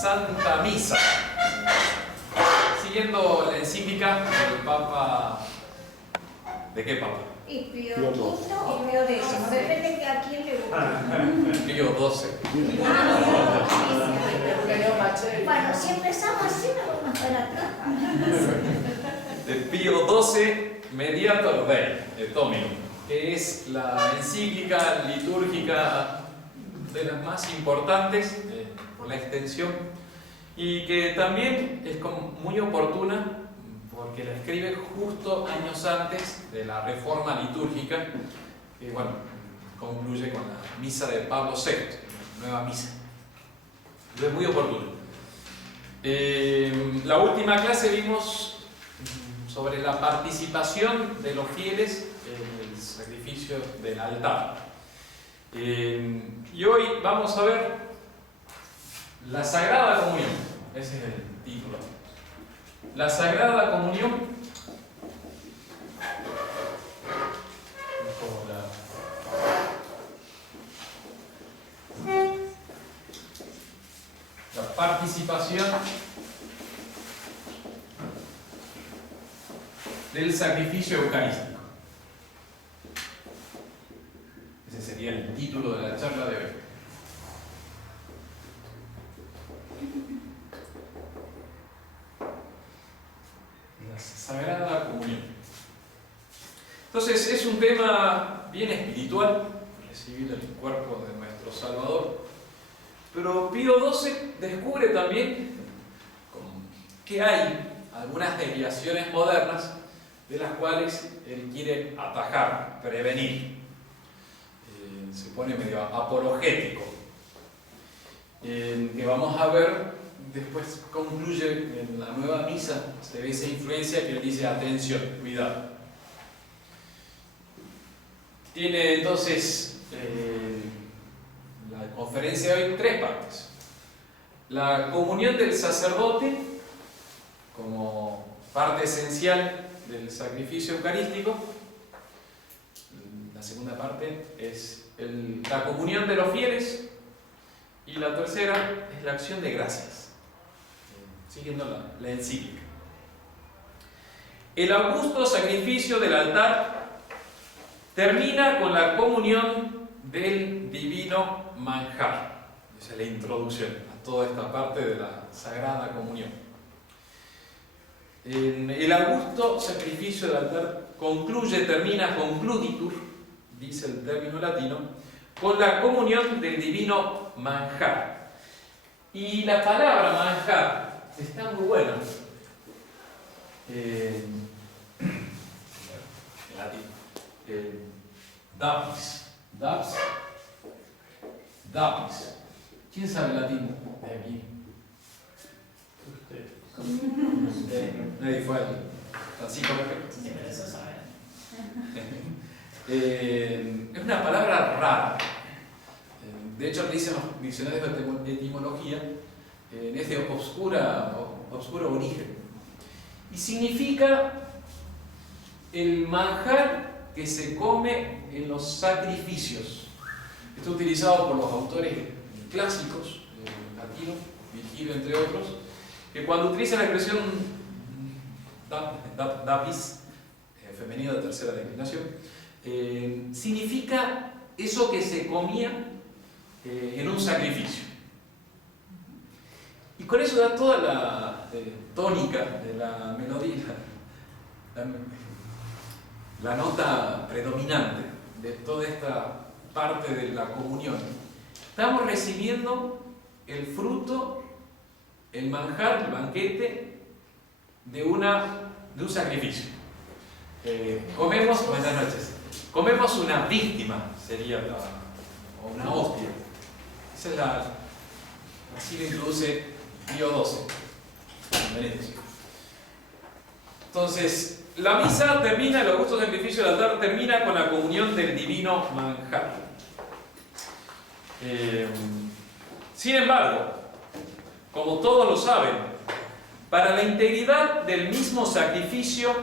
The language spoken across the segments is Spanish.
Santa Misa. Siguiendo la encíclica del Papa... ¿De qué Papa? Y Pío V o Pío X, depende de a quién le guste. Pío XII. Bueno, si empezamos así, nos vamos para atrás. De Pío XII, Mediator Dei, de Dominum, que es la encíclica litúrgica de las más importantes por la extensión y que también es muy oportuna porque la escribe justo años antes de la reforma litúrgica que, bueno, concluye con la misa de Pablo VI, la nueva misa. Es muy oportuna. La última clase vimos sobre la participación de los fieles en el sacrificio del altar. Y hoy vamos a ver la Sagrada Comunión. Ese es el título. La Sagrada Comunión. La participación del sacrificio eucarístico. Ese sería el título de la charla de hoy. La Sagrada Comunión. Entonces es un tema bien espiritual, recibir el cuerpo de nuestro Salvador, pero Pío XII descubre también que hay algunas desviaciones modernas de las cuales él quiere atajar, prevenir. Se pone medio apologético. Que vamos a ver, después concluye en la nueva misa, se ve esa influencia que él dice: atención, cuidado. Tiene entonces la conferencia de hoy tres partes. La comunión del sacerdote como parte esencial del sacrificio eucarístico. La segunda parte es la comunión de los fieles. Y la tercera es la acción de gracias, siguiendo la encíclica. El augusto sacrificio del altar termina con la comunión del divino manjar. Esa es la introducción a toda esta parte de la Sagrada Comunión. El augusto sacrificio del altar termina concluditur, dice el término latino, con la comunión del divino manjar. Y la palabra manjar está muy buena. En latín. Dapis. ¿Quién sabe latín de aquí? Nadie fue al Francisco Pepe. Sí, pero eso saben. Es una palabra rara. De hecho, lo dicen los diccionarios de etimología, es de obscuro origen. Y significa el manjar que se come en los sacrificios. Está utilizado por los autores clásicos, latinos, Virgilio entre otros, que cuando utilizan la expresión dapis, femenino de tercera declinación, significa eso que se comía en un sacrificio. Y con eso da toda la tónica de la melodía, la nota predominante de toda esta parte de la comunión. Estamos recibiendo el fruto, el manjar, el banquete de un sacrificio. Buenas noches. Comemos una víctima, sería o una hostia. Esa es así lo introduce Pío XII. Bienvenidos. Entonces, la misa termina, el augusto sacrificio del altar termina con la comunión del divino manjar. Sin embargo, como todos lo saben, para la integridad del mismo sacrificio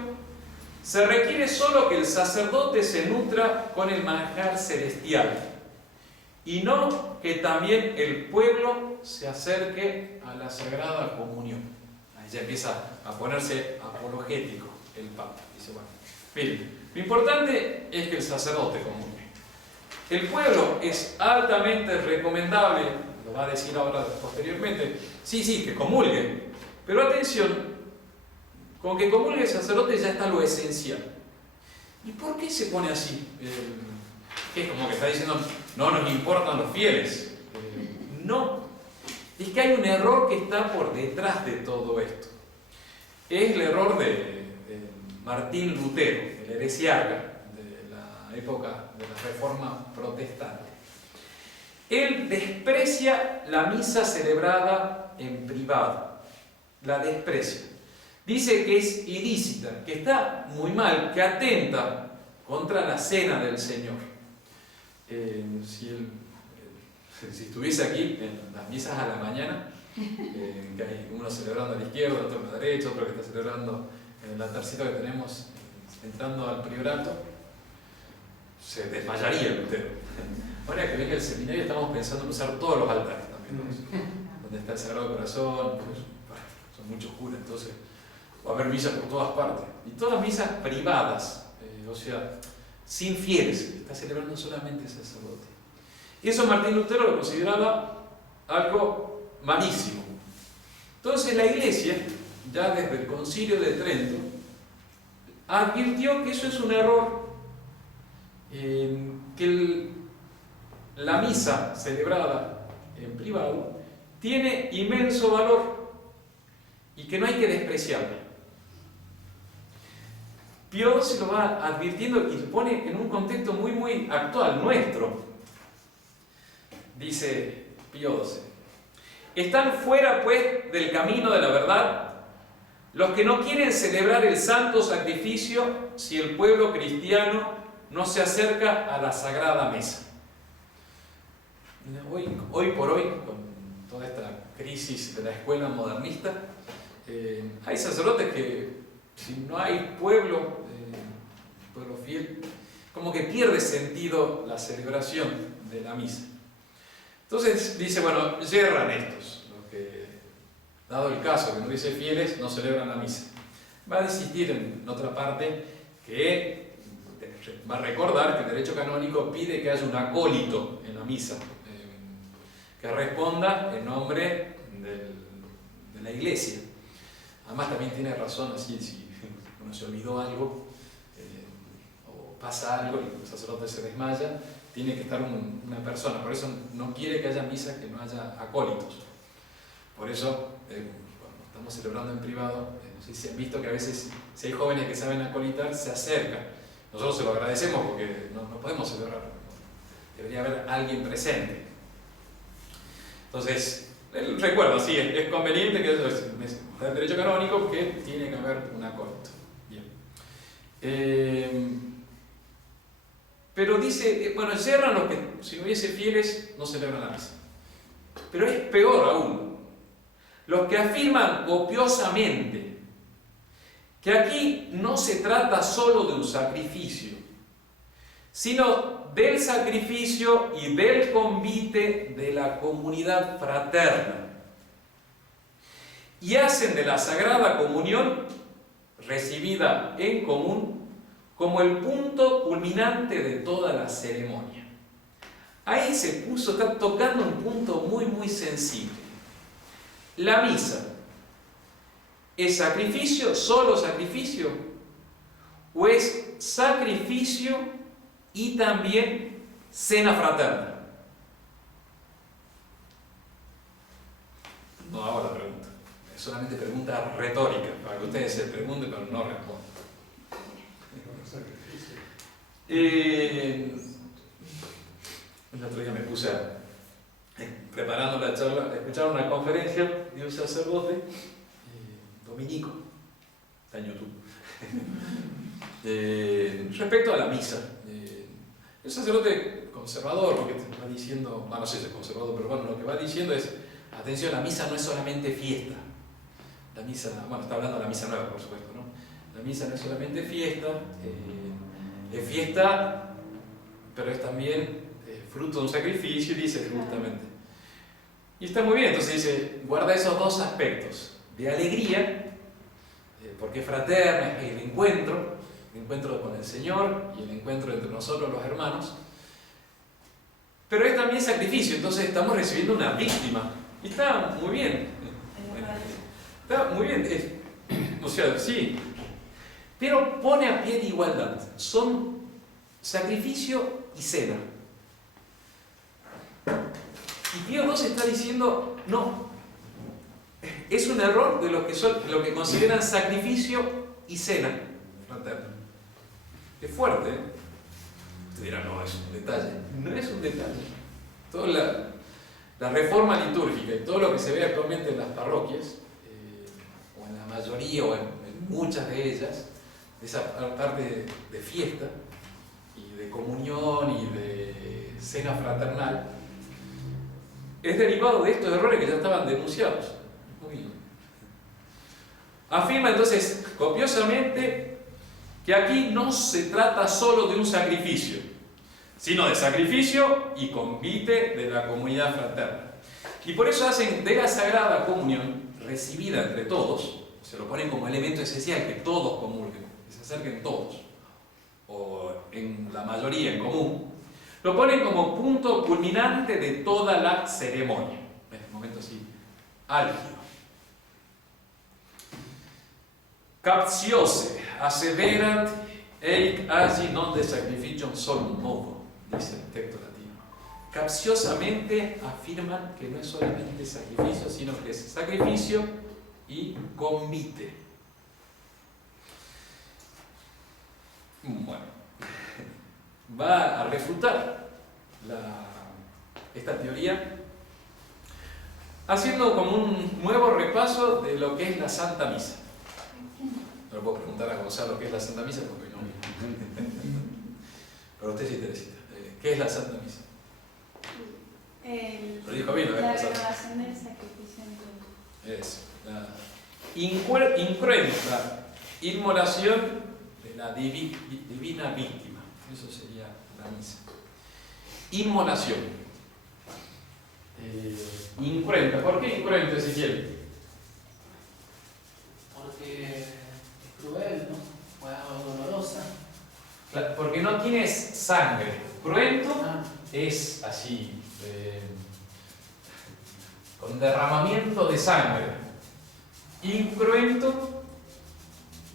se requiere solo que el sacerdote se nutra con el manjar celestial y no que también el pueblo se acerque a la Sagrada Comunión. Ahí ya empieza a ponerse apologético el Papa. Dice, bueno, miren, lo importante es que el sacerdote comulgue. El pueblo es altamente recomendable, lo va a decir ahora posteriormente, sí, que comulgue, pero atención, con que comulgue el sacerdote ya está lo esencial. ¿Y por qué se pone así? Que es como que está diciendo, no nos importan los fieles. No, es que hay un error que está por detrás de todo esto. Es el error de Martín Lutero, el heresiarca de la época de la Reforma Protestante. Él desprecia la misa celebrada en privado, la desprecia. Dice que es ilícita, que está muy mal, que atenta contra la cena del Señor. Si estuviese aquí en las misas a la mañana, que hay uno celebrando a la izquierda, otro a la derecha, otro que está celebrando en el altarcito que tenemos entrando al priorato, se desmayaría el Lutero. Ahora que venga el seminario estamos pensando en usar todos los altares también, ¿no? Donde está el Sagrado Corazón, pues, son muchos curas, entonces va a haber misas por todas partes. Y todas misas privadas, o sea, sin fieles, está celebrando solamente el sacerdote. Y eso Martín Lutero lo consideraba algo malísimo. Entonces la Iglesia, ya desde el Concilio de Trento, advirtió que eso es un error, que la misa celebrada en privado tiene inmenso valor y que no hay que despreciarla. Pío se lo va advirtiendo y lo pone en un contexto muy actual, nuestro. Dice Pío XII: están fuera pues del camino de la verdad los que no quieren celebrar el santo sacrificio si el pueblo cristiano no se acerca a la sagrada mesa. Hoy por hoy, con toda esta crisis de la escuela modernista, hay sacerdotes que, si no hay pueblo fiel, como que pierde sentido la celebración de la misa. Entonces dice, bueno, yerran estos, los que, dado el caso que no dice fieles, no celebran la misa. Va a insistir en otra parte que va a recordar que el derecho canónico pide que haya un acólito en la misa, que responda en nombre de la Iglesia. Además también tiene razón, así si uno se olvidó algo o pasa algo y el sacerdote se desmaya, tiene que estar una persona. Por eso no quiere que haya misas que no haya acólitos. Por eso, cuando estamos celebrando en privado, no sé si han visto que a veces, si hay jóvenes que saben acolitar, se acercan. Nosotros se lo agradecemos porque no podemos celebrar. Debería haber alguien presente. Entonces, él recuerda, sí, es conveniente que eso es el derecho canónico, que tiene que haber un acólito. Bien. Pero dice, bueno, yerran los que, si no hubiese fieles, no celebran la misa. Pero es peor aún, los que afirman copiosamente que aquí no se trata solo de un sacrificio, sino del sacrificio y del convite de la comunidad fraterna. Y hacen de la Sagrada Comunión, recibida en común, como el punto culminante de toda la ceremonia. Ahí está tocando un punto muy sensible. La misa, ¿es sacrificio, solo sacrificio? ¿O es sacrificio y también cena fraterna? No hago la pregunta. Es solamente pregunta retórica, para que ustedes se pregunten, pero no respondan. El otro día me puse preparando la charla, a escuchar una conferencia de un sacerdote dominico, está en YouTube, respecto a la misa. El sacerdote conservador, lo que va diciendo, no sé si es conservador, pero bueno, lo que va diciendo es, atención, la misa no es solamente fiesta. La misa, bueno, está hablando de la misa nueva, por supuesto, ¿no? La misa no es solamente fiesta, es fiesta, pero es también fruto de un sacrificio, y dice justamente. Y está muy bien, entonces dice, guarda esos dos aspectos, de alegría, porque es fraterna, es el encuentro con el Señor y el encuentro entre nosotros los hermanos, pero es también sacrificio, entonces estamos recibiendo una víctima, y está muy bien, está muy bien, o sea, sí, pero pone a pie de igualdad, son sacrificio y cena. Y Pío II está diciendo, no, es un error de los que son, lo que consideran sacrificio y cena fraterna. Es fuerte, ¿eh? Usted dirá, no, es un detalle. No es un detalle. Toda la reforma litúrgica y todo lo que se ve actualmente en las parroquias, o en la mayoría, o en muchas de ellas, esa parte de fiesta, y de comunión, y de cena fraternal, es derivado de estos errores que ya estaban denunciados. Muy bien. Afirma entonces copiosamente que aquí no se trata solo de un sacrificio, sino de sacrificio y convite de la comunidad fraterna. Y por eso hacen de la Sagrada Comunión, recibida entre todos, se lo ponen como elemento esencial, que todos comulguen, que se acerquen todos, o en la mayoría en común, lo ponen como punto culminante de toda la ceremonia. En un momento así, álgido. Captiose asseverant eic agi non de sacrificium solum modo, dice el texto latino. Capciosamente afirman que no es solamente sacrificio, sino que es sacrificio y convite. Bueno, va a refutar esta teoría haciendo como un nuevo repaso de lo que es la Santa Misa. No le puedo preguntar a Gonzalo qué es la Santa Misa porque no. Pero usted sí, Teresita. ¿Qué es la Santa Misa? Lo dijo bien la vez pasada. La renovación del sacrificio en Dios. Es la incruenta inmolación de la divina víctima. Eso sería la misa. Inmolación. Incruenta. ¿Por qué incruenta, Ezequiel? Porque es cruel, ¿no? O algo dolorosa. Porque no tienes sangre. Cruento es así, con derramamiento de sangre. Incruento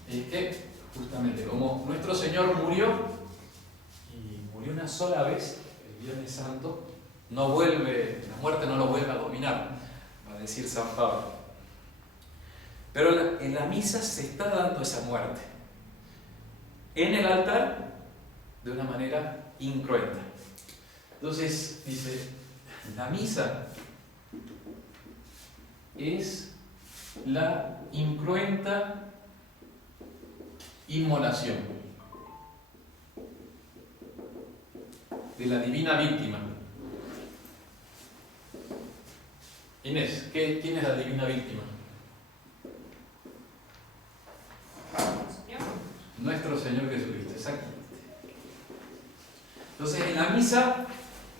es que justamente como nuestro Señor murió, y murió una sola vez, el Viernes Santo, no vuelve, la muerte no lo vuelve a dominar, va a decir San Pablo. Pero en la misa se está dando esa muerte. En el altar, de una manera incruenta. Entonces, dice, la misa es la incruenta inmolación de la divina víctima. Inés, ¿quién es la divina víctima? Nuestro Señor Jesucristo, exactamente. Entonces, en la misa,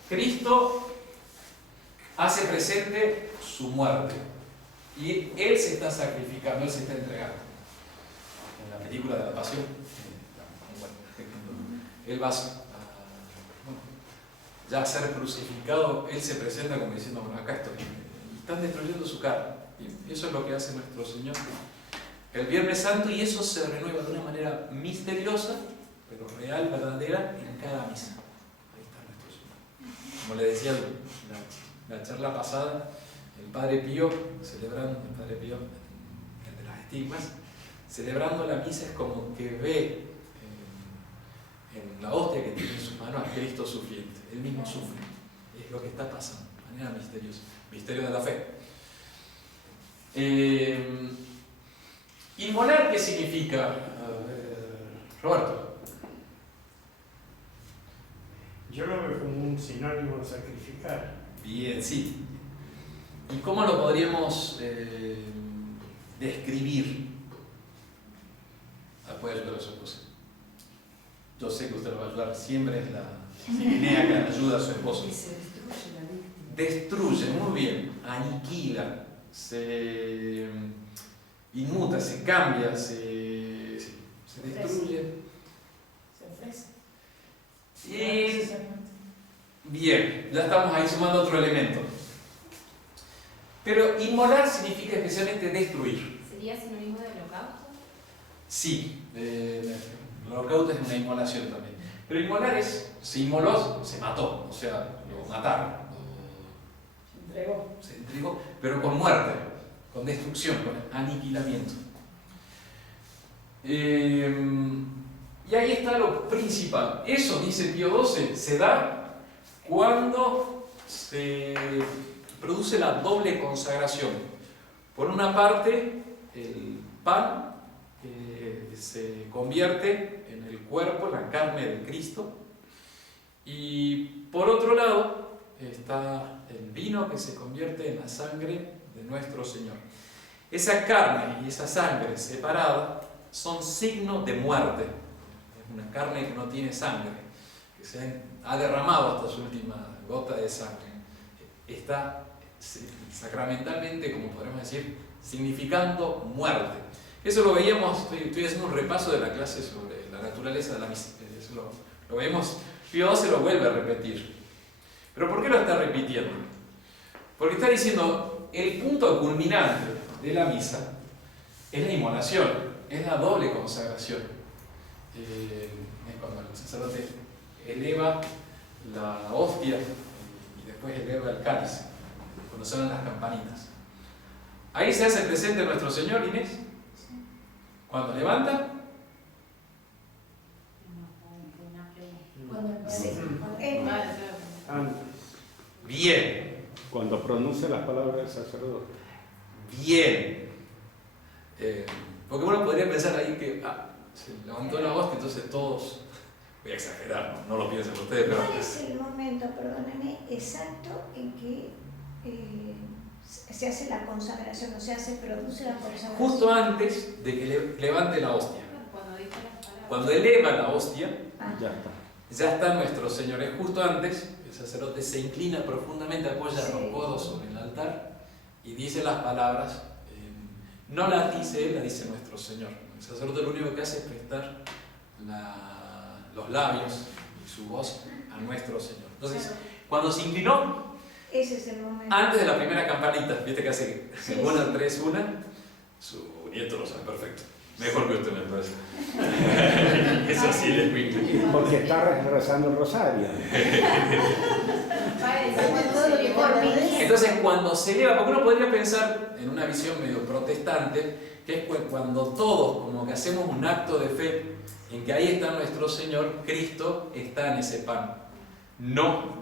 Cristo hace presente su muerte y Él se está sacrificando, Él se está entregando. En la película de la Pasión, Él va a ya ser crucificado, Él se presenta como diciendo, bueno, acá estoy. Y están destruyendo su carne. Y eso es lo que hace nuestro Señor el Viernes Santo, y eso se renueva de una manera misteriosa, pero real, verdadera, en cada misa. Ahí está nuestro Señor. Como le decía la charla pasada, el Padre Pío, celebrando, el Padre Pío, el de las estigmas, celebrando la misa es como que ve en la hostia que tiene en sus manos a Cristo sufriente. Él mismo sufre. Es lo que está pasando, de manera misteriosa. Misterio de la fe. ¿Inmolar qué significa, Roberto? Yo lo veo como un sinónimo de sacrificar. Bien, sí. ¿Y cómo lo podríamos describir? Puede ayudar a su esposa. Yo sé que usted lo va a ayudar, siempre es la Linnea ayuda a su esposo. Y se destruye la víctima. Destruye, muy bien, aniquila, se inmuta, se cambia, se destruye. Se ofrece. Y bien, ya estamos ahí sumando otro elemento. Pero inmolar significa especialmente destruir. ¿Sería sinónimo de holocausto? Sí, el holocausto es una inmolación también. Pero inmolar es, se inmoló, se mató, o sea, lo mataron, se entregó, pero con muerte, con destrucción, con aniquilamiento. Y ahí está lo principal. Eso, dice Pío XII, se da cuando se produce la doble consagración. Por una parte, el pan se convierte en el cuerpo, la carne de Cristo, y por otro lado está el vino que se convierte en la sangre de nuestro Señor. Esa carne y esa sangre separada son signos de muerte. Es una carne que no tiene sangre, que se ha derramado hasta su última gota de sangre. Está sacramentalmente, como podemos decir, significando muerte. Eso lo veíamos, estoy haciendo un repaso de la clase sobre la naturaleza de la misa. Eso lo vemos, Pío XII lo vuelve a repetir. ¿Pero por qué lo está repitiendo? Porque está diciendo, el punto culminante de la misa es la inmolación, es la doble consagración. Es cuando el sacerdote eleva la hostia y después eleva el cáliz, cuando suenan las campanitas. Ahí se hace presente nuestro Señor, Inés. Cuando levanta, Antes. bien, Cuando pronuncia las palabras del sacerdote. bien. Porque uno podría pensar ahí que se levantó la hostia, entonces todos, voy a exagerar, no lo piensen ustedes, pero ¿Cuál es el momento, perdónenme, exacto en que se hace la consagración, o sea, se produce la consagración? justo antes de que levante la hostia, Cuando dice las palabras. cuando eleva la hostia, Ah, Ya está. ya está nuestro Señor. Es justo antes, el sacerdote se inclina profundamente, apoya los codos sobre el altar y dice las palabras. No las dice él, las dice nuestro Señor. El sacerdote lo único que hace es prestar los labios y su voz a nuestro Señor. Entonces, claro. cuando se inclinó, Ese es el momento. antes de la primera campanita, viste que hace Sí, 1, sí. 3, 1, su nieto lo sabe perfecto. Mejor que usted, me parece. Es así, le explico. Porque está rezando el rosario. Entonces, cuando se eleva, porque uno podría pensar en una visión medio protestante, que es cuando todos como que hacemos un acto de fe en que ahí está nuestro Señor, Cristo está en ese pan. No.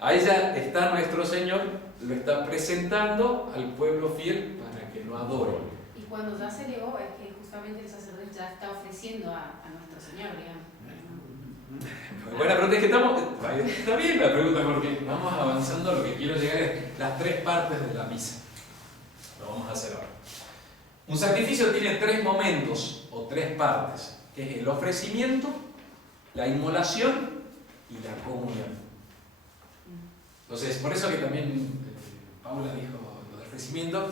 Ahí ya está nuestro Señor, lo está presentando al pueblo fiel para que lo adore. Y cuando ya se elevó, es que justamente el sacerdote ya está ofreciendo a nuestro Señor, digamos. Buena pregunta, es que está bien la pregunta porque vamos avanzando, lo que quiero llegar es las tres partes de la misa. Lo vamos a hacer ahora. Un sacrificio tiene tres momentos o tres partes, que es el ofrecimiento, la inmolación y la comunión. Entonces, por eso que también Paula dijo lo del ofrecimiento,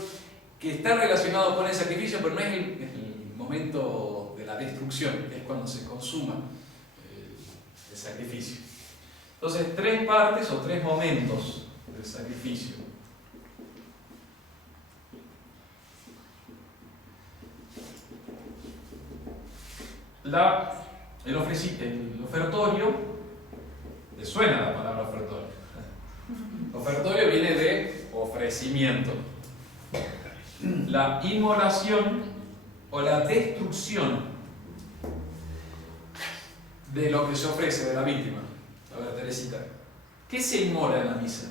que está relacionado con el sacrificio, pero no es el momento de la destrucción, que es cuando se consuma el sacrificio. Entonces, tres partes o tres momentos del sacrificio. El ofertorio, ¿le suena la palabra ofertorio? Ofertorio viene de ofrecimiento. La inmolación o la destrucción de lo que se ofrece, de la víctima. A ver, Teresita, ¿qué se inmola en la misa?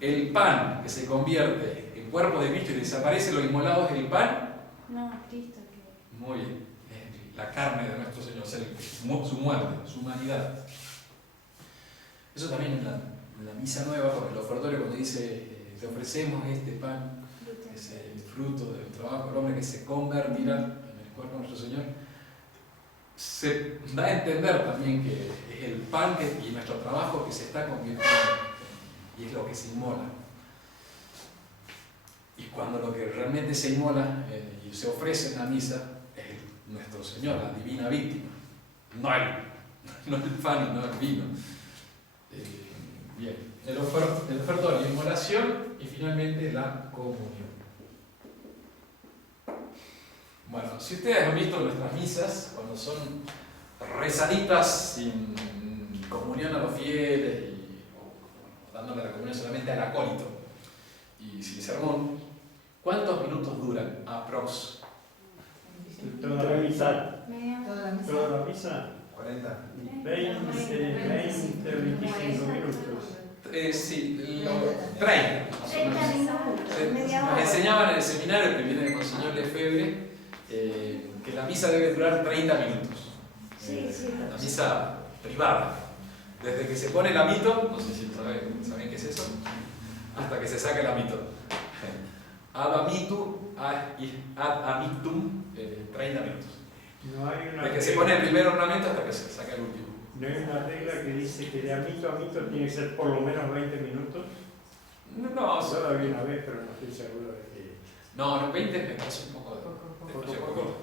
El pan que se convierte en cuerpo de Cristo y desaparece lo inmolado es el pan. No, Cristo. Que... Muy bien, la carne de nuestro Señor, o sea, su muerte, su humanidad. Eso también en la misa nueva, con el ofertorio, cuando dice te ofrecemos este pan, es el fruto del trabajo del hombre que se convertirá en el cuerpo de nuestro Señor. se da a entender también que es el pan y nuestro trabajo que se está convirtiendo y es lo que se inmola. Y cuando lo que realmente se inmola y se ofrece en la misa es nuestro Señor, la divina víctima, no el pan y no el vino. Bien, el ofertorio, inmolación y finalmente la comunión. Bueno, si ustedes han visto nuestras misas, cuando son rezaditas sin comunión a los fieles o dándole la comunión solamente al acólito y sin sermón, ¿cuántos minutos duran aprox? Toda la misa. Toda la misa. Toda la misa. 40. 20, 25 minutos. Sí, 30. 30 minutos, media Nos hora. enseñaban en el seminario que viene de Monseñor Lefebvre que la misa debe durar 30 minutos. Sí, sí. La misa privada. Desde que se pone el amito, no sé si saben qué es eso, hasta que se saca el amito. Ad amitum, ad amitum, 30 minutos. No hay una Desde que se regla- pone el primer ornamento hasta que se saca el último. No hay una regla que dice que de amito a amito tiene que ser por lo menos 20 minutos. No, Solo había una vez, pero no estoy seguro de que. no, 20 me parece un poco de Poco, espacio poco. corto.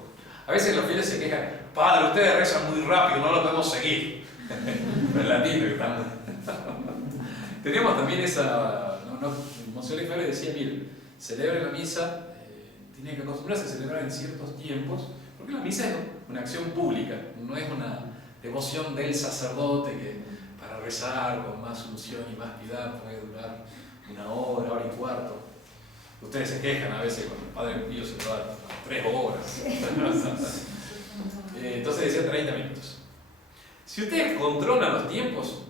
A veces los fieles se quejan, padre, ustedes rezan muy rápido, no lo podemos seguir. En latino y tal. Teníamos también esa. Monseñor Lefebvre decía, mire, celebre la misa, tiene que acostumbrarse a celebrar en ciertos tiempos, porque la misa es una acción pública, no es una devoción del sacerdote que para rezar con más unción y más piedad puede durar una hora, hora y cuarto. Ustedes se quejan a veces con el Padre Pío se lo da 3 horas. Entonces decía 30 minutos. Si ustedes controlan los tiempos,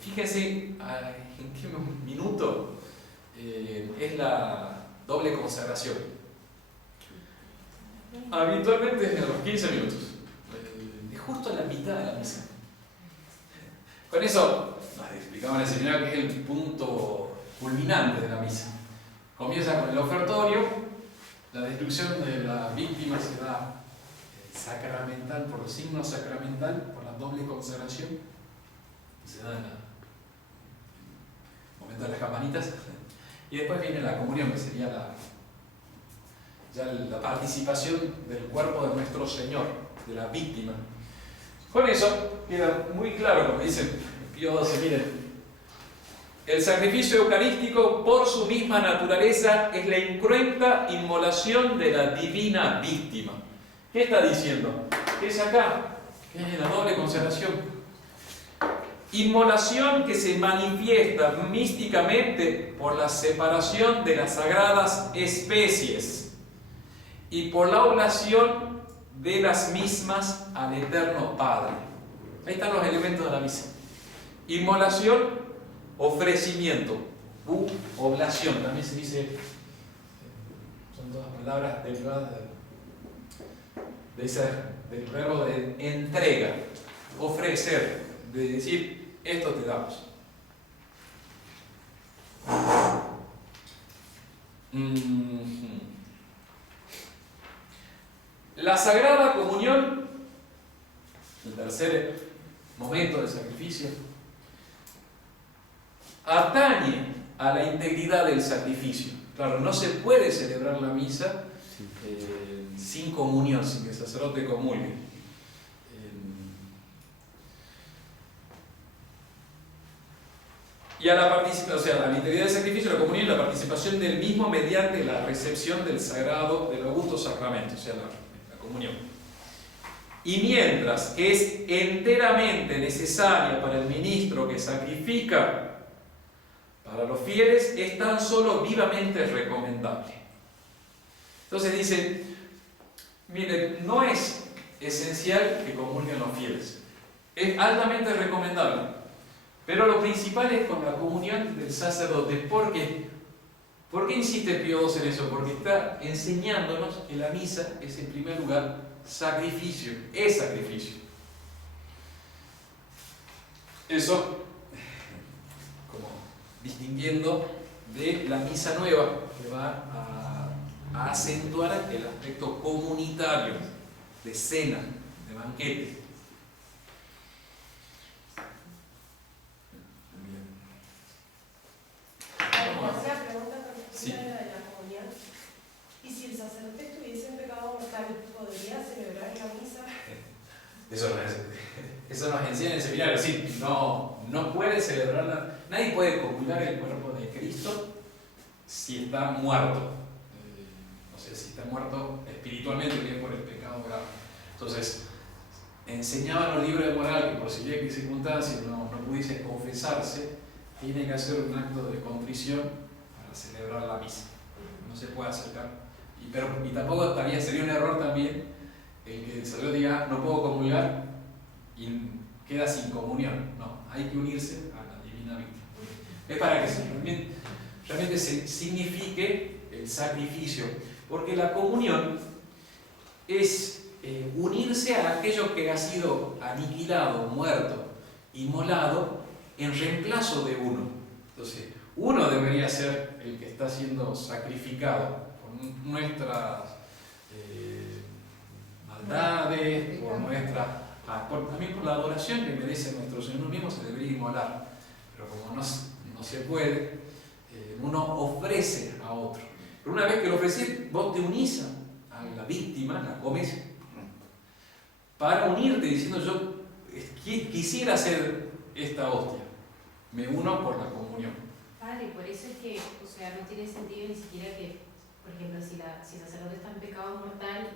fíjense en qué minuto es la doble consagración. Habitualmente es a los 15 minutos, justo en la mitad de la misa. Con eso, nos explicaban en el seminario que es el punto culminante de la misa. Comienza con el ofertorio, la destrucción de la víctima se da sacramental, por el signo sacramental, por la doble consagración, se da en el momento de las campanitas, y después viene la comunión, que sería la participación del cuerpo de nuestro Señor, de la víctima. Con eso queda muy claro, como dice Pío XII, miren, el sacrificio eucarístico por su misma naturaleza es la incruenta inmolación de la divina víctima. ¿Qué está diciendo? ¿Qué es acá? ¿Qué es la doble consagración? Inmolación que se manifiesta místicamente por la separación de las sagradas especies y por la oblación de las mismas al Eterno Padre. Ahí están los elementos de la misa. Inmolación, ofrecimiento, u oblación, también se dice, son todas palabras derivadas del verbo de entrega, ofrecer, de decir, esto te damos. La Sagrada Comunión, el tercer momento del sacrificio, atañe a la integridad del sacrificio. Claro, no se puede celebrar la misa sin comunión, sin que el sacerdote comulgue. Y a la participación, o sea, a la integridad del sacrificio, la comunión y la participación del mismo mediante la recepción del sagrado, del augusto sacramento, o sea, la comunión. Y mientras que es enteramente necesaria para el ministro que sacrifica, para los fieles es tan solo vivamente recomendable. Entonces dice, miren, no es esencial que comulguen los fieles, es altamente recomendable, pero lo principal es con la comunión del sacerdote. ¿Por qué? ¿Por qué insiste Pío XII en eso? Porque está enseñándonos que la misa es en primer lugar sacrificio, es sacrificio. Eso como distinguiendo de la misa nueva, que va a acentuar el aspecto comunitario de cena, de banquete. Una pregunta Sí. con la de la comunión. ¿Y si el sacerdote estuviese en pecado mortal, podría celebrar la misa? Eso nos enseña en el seminario. Sí, no puede celebrarla. Nadie puede comulgar el cuerpo de Cristo si está muerto. O sea, si está muerto espiritualmente, que es por el pecado grave. Entonces, enseñaban los libros de moral que por si hay circunstancias no pudiese confesarse, tiene que hacer un acto de contrición para celebrar la misa. No se puede acercar. Y tampoco sería un error también el que el sacerdote diga no puedo comulgar y queda sin comunión. No, hay que unirse a la divina víctima. Es para que realmente se signifique el sacrificio, porque la comunión es unirse a aquello que ha sido aniquilado, muerto, inmolado en reemplazo de uno. Entonces, uno debería ser el que está siendo sacrificado por nuestras maldades, también por la adoración que merece nuestro Señor. Uno mismo se debería inmolar, pero como no se puede, uno ofrece a otro. Pero una vez que lo ofreces, vos te unís a la víctima, la comes, para unirte diciendo yo quisiera hacer esta hostia, me uno por la comunión. Padre, por eso es que, o sea, no tiene sentido ni siquiera que, por ejemplo, si el sacerdote está en pecado mortal,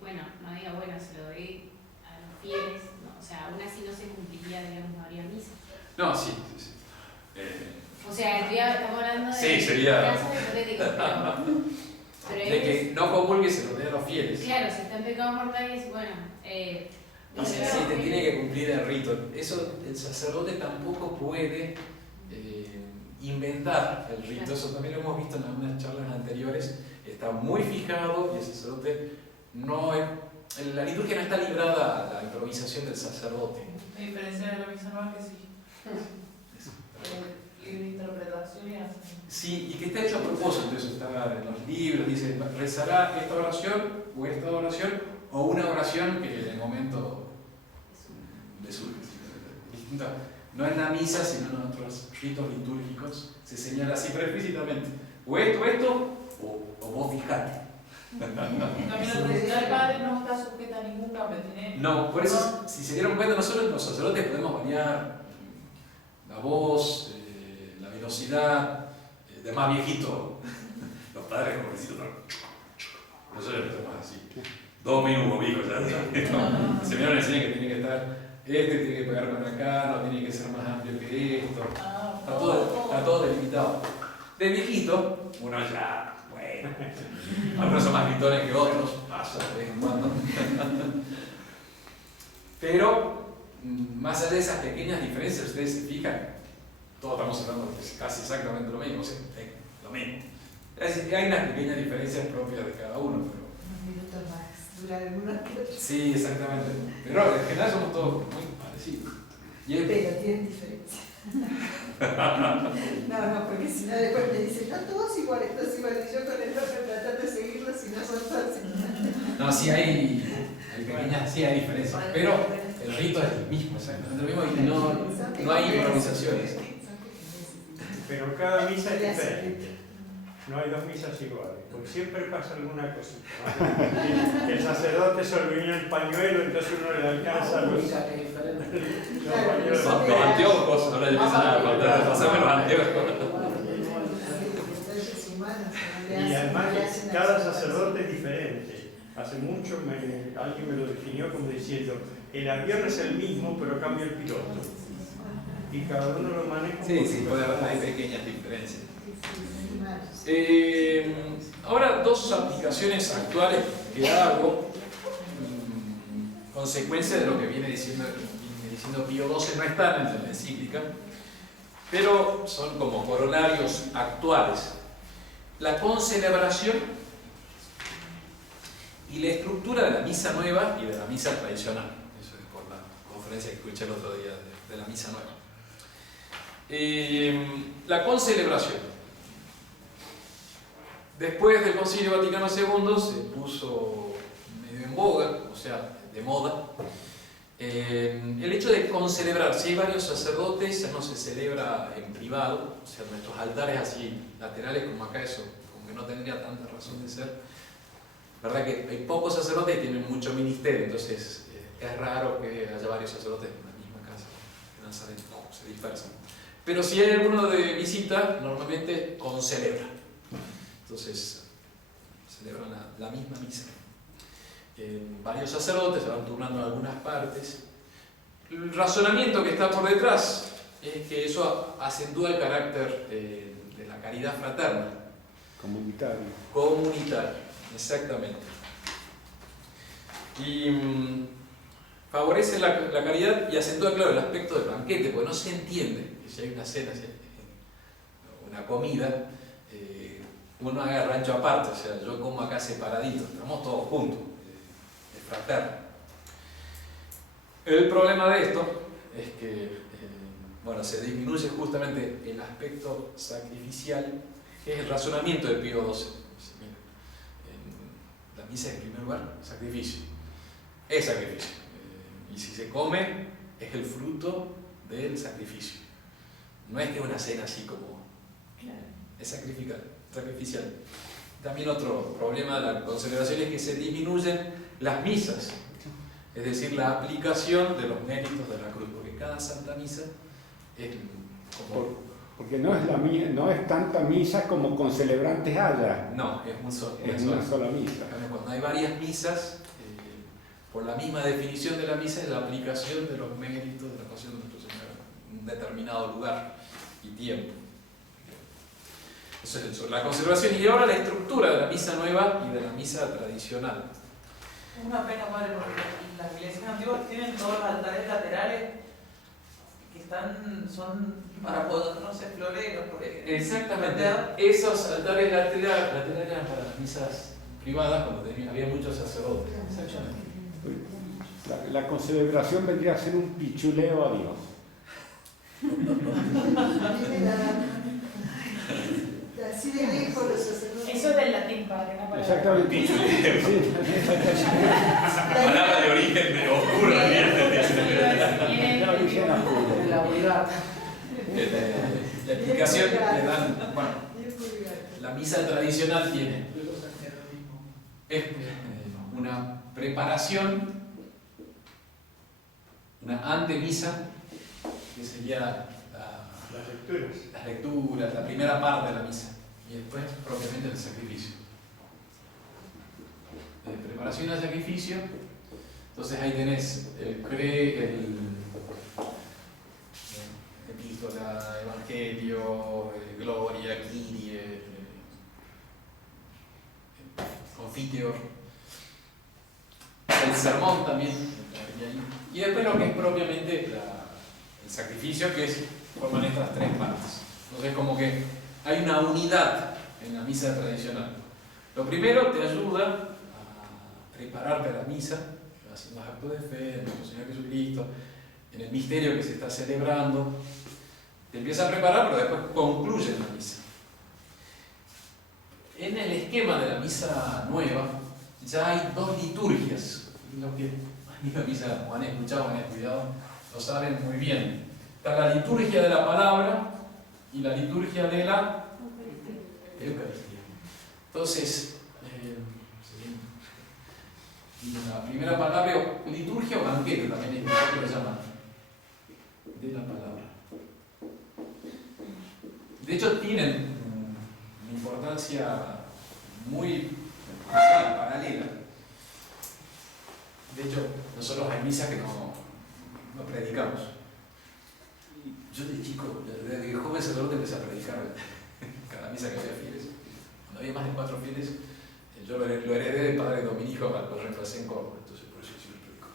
bueno, no diga, bueno, se lo doy a los fieles, no, o sea, aún así no se cumpliría, digamos, no habría misa. No, sí. O sea, estamos hablando de Sí, sería- casos hipotéticos, pero De que no comulgue se lo dé a los fieles. claro, si está en pecado mortal y dice, bueno, No sé si te tiene que cumplir el rito. Eso el sacerdote tampoco puede inventar el rito. Eso también lo hemos visto en algunas charlas anteriores. Está muy fijado y el sacerdote la liturgia no está librada a la improvisación del sacerdote. A diferencia de la misa nueva que sí. Libre interpretación y así. Sí, y que está hecho a propósito, eso está en los libros, dice, rezará esta oración o una oración que en el momento le surge. No en la misa, sino en otros ritos litúrgicos, se señala así pero explícitamente, o esto, o vos fijate. También el principal padre no está sujeta a ningún cambio. No, por eso, si se dieron cuenta, nosotros los sacerdotes podemos variar la voz, la velocidad, de más viejito, los padres como necesitan, nosotros empezamos así, 2 minutos, mijo, ya. El seminario le enseña que tiene que estar, tiene que pegar con acá, no tiene que ser más amplio que esto, está todo delimitado. De viejito, uno ya, bueno, algunos son más gritones que otros, pasa de vez en cuando. Pero, más allá de esas pequeñas diferencias, ustedes se fijan, todos estamos hablando de casi exactamente lo mismo, lo mismo. Hay unas pequeñas diferencias propias de cada uno, pero... Unos minutos más dura algunos que otros. Sí, exactamente. Pero en general somos todos muy parecidos. Pero tienen diferencia. No, porque si no después me dicen, no, todos iguales, y yo con el otro tratando de seguirlos y no son todos iguales. No, sí hay pequeñas, sí hay diferencias, pero el rito es el mismo, exactamente lo mismo y no hay improvisaciones. Pero cada misa es diferente. No hay dos misas iguales, porque siempre pasa alguna cosita, ¿no? El sacerdote se olvidó el pañuelo, entonces uno le alcanza los pañuelos. Los anteojos, ahora ya empiezan a pasarme los anteojos. Y además cada sacerdote es diferente. Hace mucho alguien me lo definió como diciendo, el avión es el mismo, pero cambia el piloto. Y cada uno lo maneja un poquito. Hay pequeñas diferencias. Ahora, dos aplicaciones actuales que hago, consecuencia de lo que viene diciendo Pío XII, no están en la encíclica, pero son como coronarios actuales. La concelebración y la estructura de la misa nueva y de la misa tradicional. Eso es por la conferencia que escuché el otro día de la misa nueva. La concelebración. Después del Concilio Vaticano II se puso medio en boga, o sea, de moda. El hecho de concelebrar, si hay varios sacerdotes, ya no se celebra en privado, o sea, nuestros altares así laterales como acá, eso como que no tendría tanta razón de ser. Verdad que hay pocos sacerdotes y tienen mucho ministerio, entonces es raro que haya varios sacerdotes en una misma casa, que Nazaret se dispersan. Pero si hay alguno de visita, normalmente concelebra. Entonces, celebran la misma misa. Varios sacerdotes se van turnando en algunas partes. El razonamiento que está por detrás es que eso acentúa el carácter de la caridad fraterna. Comunitario. Comunitario, exactamente. Y favorece la caridad y acentúa, claro, el aspecto del banquete, porque no se entiende que si hay una cena, si hay una comida, uno haga rancho aparte, o sea, yo como acá separadito, estamos todos juntos, es fraterno. El problema de esto es que bueno, se disminuye justamente el aspecto sacrificial, que es el razonamiento de Pío XII. Mira, la misa es en primer lugar sacrificio, es sacrificio, y si se come es el fruto del sacrificio, no es que una cena así como, es sacrificial. También otro problema de la consagración es que se disminuyen las misas, es decir, la aplicación de los méritos de la cruz, porque cada Santa Misa es como... Porque no es tanta misa como con celebrantes haya. No, es una sola misa. Cuando hay varias misas, por la misma definición de la misa es la aplicación de los méritos de la pasión de nuestro Señor en un determinado lugar y tiempo. Eso es sobre la conservación. Y ahora la estructura de la misa nueva y de la misa tradicional. Es una pena, padre, porque las iglesias antiguas tienen todos los altares laterales que son para poder, no sé, floreros. Exactamente. Esos altares laterales eran para las misas privadas cuando había muchos sacerdotes. Exactamente. La concelebración vendría a ser un pichuleo a Dios. Así de lejos los sacerdotes. Eso es del latín, padre, ¿no? Exactamente. Pichuleo. Palabra de origen de oscuro. De la vulgar. La explicación le dan, bueno, la misa tradicional tiene una preparación, una antemisa, que sería las lecturas, la primera parte de la misa, y después propiamente el sacrificio. Preparación al sacrificio, entonces ahí tenés el epístola, evangelio, gloria, Kyrie, confiteor, el sermón también, y después lo que es propiamente el sacrificio, que forman estas tres partes. Entonces como que hay una unidad en la misa tradicional. Lo primero te ayuda a prepararte a la misa, haciendo los actos de fe en nuestro Señor Jesucristo, en el misterio que se está celebrando. Te empieza a preparar, pero después concluye la misa. En el esquema de la misa nueva ya hay dos liturgias. Los que han ido a misa o han escuchado o han estudiado lo saben muy bien. Está la liturgia de la palabra y la liturgia de la Eucaristía. Entonces, la primera palabra, liturgia o banquete también es lo que lo llaman, de la palabra. De hecho, tienen una importancia muy paralela. De hecho, nosotros hay misas que no predicamos. Yo de chico, desde joven sacerdote empecé a predicar cada misa que había fieles. Cuando había más de 4 fieles, yo lo heredé del padre Dominico, lo reemplacé en Córdoba, entonces por eso yo predico.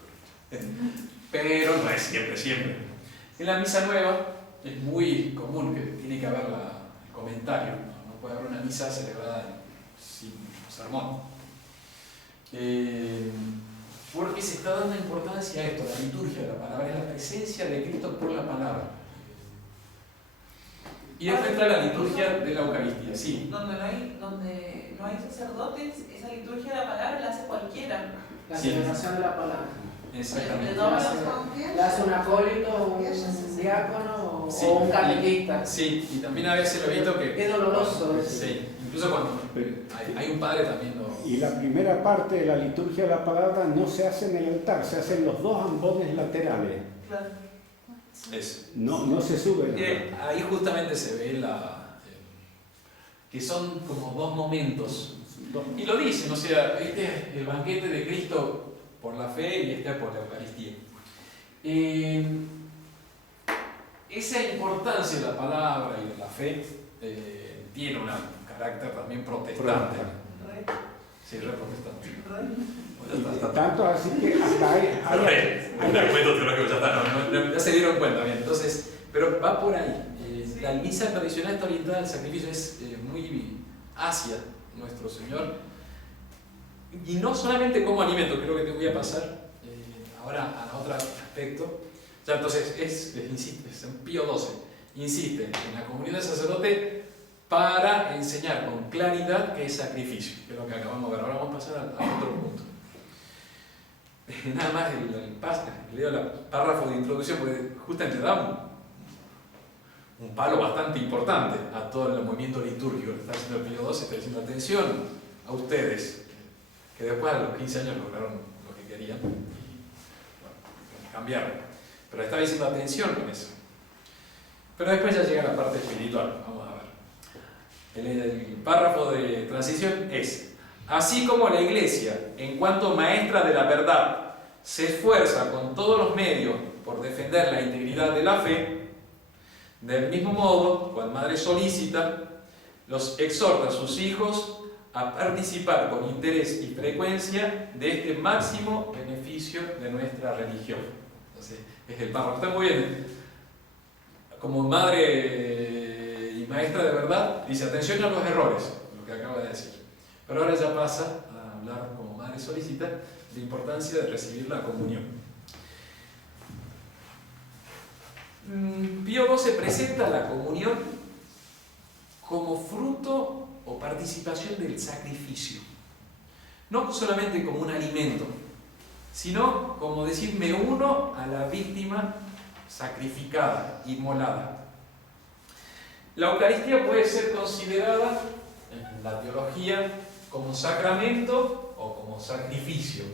Pero no es siempre. En la misa nueva es muy común que tiene que haber el comentario, no puede haber una misa celebrada sin sermón. Porque se está dando importancia a esto, la liturgia de la palabra, es la presencia de Cristo por la palabra. Y después está la liturgia de la Eucaristía, sí. Donde no hay sacerdotes, esa liturgia de la palabra la hace cualquiera. La celebración de la palabra. Exactamente. De todas La hace un acólito, un diácono Sí. o un catequista. Sí, y también a veces lo he visto que... Es doloroso. Sí, incluso cuando hay un padre también lo... Y la primera parte de la liturgia de la palabra no se hace en el altar, se hace en los dos ambones laterales. Claro. Es. No se sube. Ahí justamente se ve que son como dos momentos. Y lo dicen, o sea, este es el banquete de Cristo por la fe y este por la Eucaristía. Esa importancia de la palabra y de la fe tiene un carácter también protestante. Sí, re protestante. Tanto así que hasta Un argumento teológico, ya está, ya se dieron cuenta, bien. Entonces, pero va por ahí. La misa tradicional está orientada al sacrificio, es muy hacia nuestro Señor. Y no solamente como alimento, creo que te voy a pasar ahora a otro aspecto. Ya, entonces, insiste, San Pío XII insiste en la comunión del sacerdote para enseñar con claridad que es sacrificio, que es lo que acabamos de ver. Ahora vamos a pasar a otro punto. Nada más leo el párrafo de introducción, porque justamente da un palo bastante importante a todo el movimiento litúrgico que está haciendo el Pío XII, está diciendo atención a ustedes, que después a los 15 años lograron lo que querían, y bueno, cambiaron. Pero está diciendo atención con eso. Pero después ya llega la parte espiritual, vamos a ver. El párrafo de transición es: así como la Iglesia, en cuanto maestra de la verdad, se esfuerza con todos los medios por defender la integridad de la fe, del mismo modo, cual madre solícita, los exhorta a sus hijos a participar con interés y frecuencia de este máximo beneficio de nuestra religión. Entonces, es el párrafo. Está muy bien. Como madre y maestra de verdad, dice atención a los errores, lo que acaba de decir. Pero ahora ya pasa a hablar como madre solícita de la importancia de recibir la comunión. Pío XII presenta la comunión como fruto o participación del sacrificio. No solamente como un alimento, sino como decir, me uno a la víctima sacrificada, inmolada. La Eucaristía puede ser considerada en la teología como sacramento o como sacrificio.